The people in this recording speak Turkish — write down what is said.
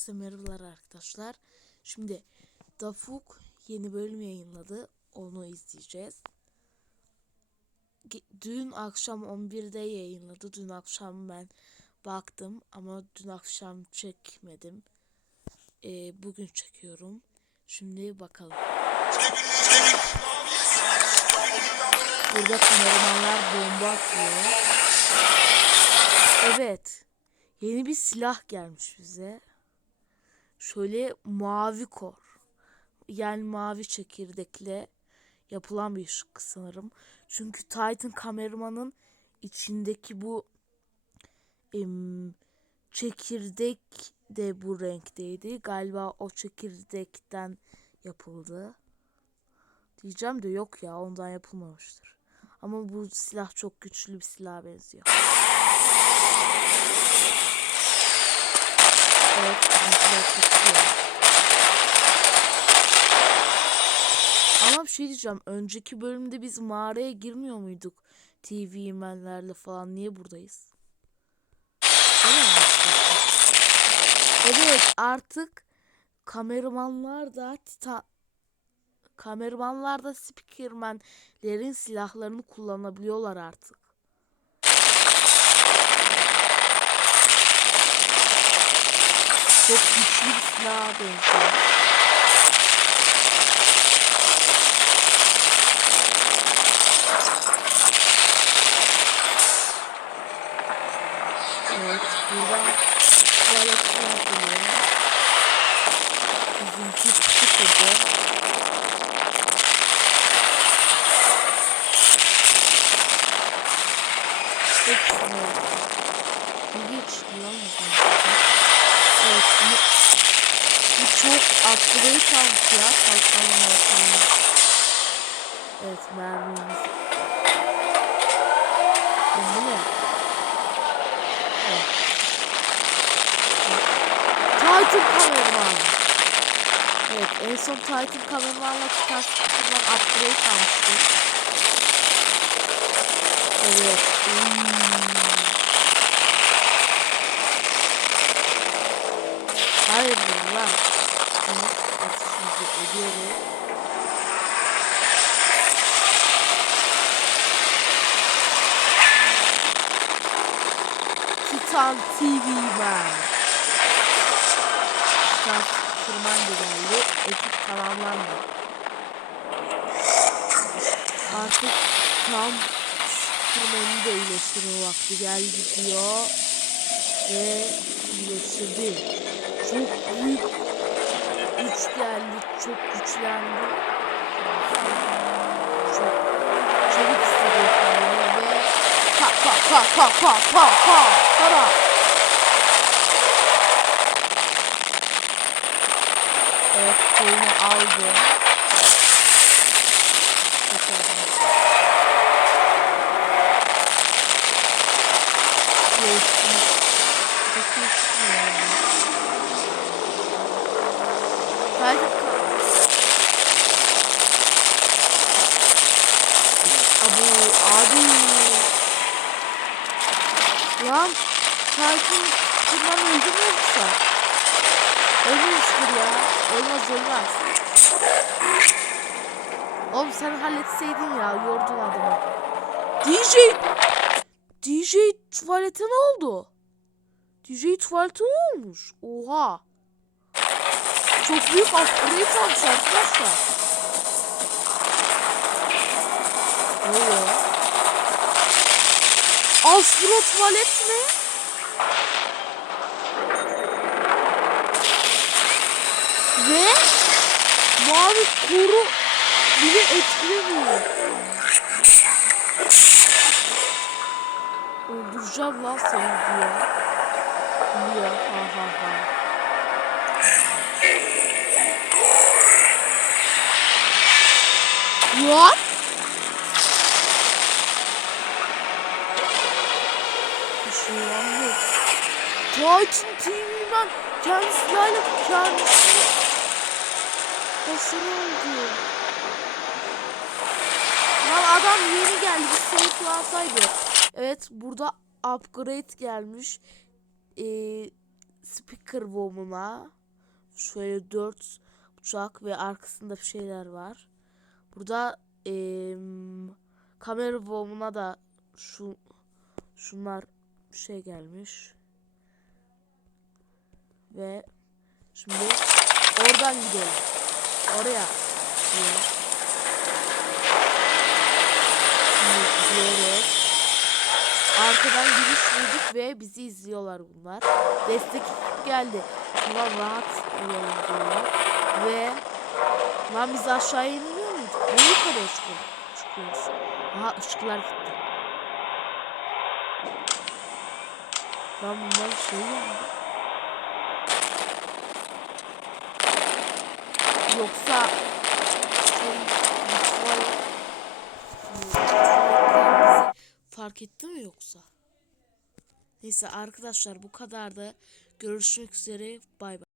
Herkese merhabalar arkadaşlar. Şimdi Dafuk yeni bölüm yayınladı. Onu izleyeceğiz. Dün akşam 11'de yayınladı. Dün akşam ben baktım ama dün akşam çekmedim. Ee, bugün çekiyorum. Şimdi bakalım. Burada kameramanlar bomba atıyor. Evet. Yeni bir silah gelmiş bize. Şöyle mavi kor. Yani mavi çekirdekle yapılan bir ışık sanırım. Çünkü Titan kameramanın içindeki bu em, çekirdek de bu renkteydi. Galiba o çekirdekten yapıldı. Diyeceğim de yok ya ondan yapılmamıştır. Ama bu silah çok güçlü bir silaha benziyor. Ama bir şey diyeceğim. Önceki bölümde biz mağaraya girmiyor muyduk? TV menlerle falan. Niye buradayız? Evet artık kameramanlar da tita kameramanlar da spikermenlerin silahlarını kullanabiliyorlar artık. Çok güçlü bir silaha benziyor. Evet, buradan tuvaletler geliyor. Bizimki sıkıldı. Hepsini bir geçti lan. Evet, bu, bu çok upgrade almış ya kalkanın altına. Evet, mermimiz. Bu ne? Evet. Titan kameraman. Evet, en son Titan kameramanla Titan Speaker'dan upgrade almıştım. Evet. Hmm. Titan TV Man. Titan Superman de geldi. Ekip tamamlandı. Artık tam Superman'i de iyileştirme vakti geldi diyor. Ve iyileştirdi. Çok büyük güç geldi. Çok güçlendi. Çok çabuk ve pa pa pa pa pa pa pa para. Evet şeyini aldı. Bakalım. Geçti. Peki, yani. Belki Abu abi. Lan Titan Tırman öldü mü yoksa? Ölmemiştir ya. Ölmez ölmez. Oğlum sen halletseydin ya yordun adamı. DJ DJ tuvalete ne oldu? DJ tuvalete ne olmuş? Oha. Çok büyük upgrade almış arkadaşlar. Oluyor? Astro tuvalet mi? Ve mavi koru bile etkilemiyor. Öldüreceğim lan seni diyor. Diyor ha ha ha. What? Işınlandı. Titan TV man kendi silahıyla kendisini başarı oldu. Lan adam yeni geldi bir safe'lansaydı. Evet burada upgrade gelmiş. Ee, speak Hacker bombuna şöyle dört uçak ve arkasında bir şeyler var. Burada em, kamera bombuna da şu şunlar şey gelmiş. Ve şimdi oradan gidelim. Oraya. Gidiyoruz. Arkadan giriş bulduk ve bizi izliyorlar bunlar. Destek geldi. Tamam rahat olalım diyorlar. Ve lan biz aşağıya inmiyor muyduk? Ne yukarıya çıkıyoruz. Aha ışıklar gitti. Lan bunlar şey. Yoksa fark etti mi yoksa? Neyse arkadaşlar bu kadar da görüşmek üzere bay bay.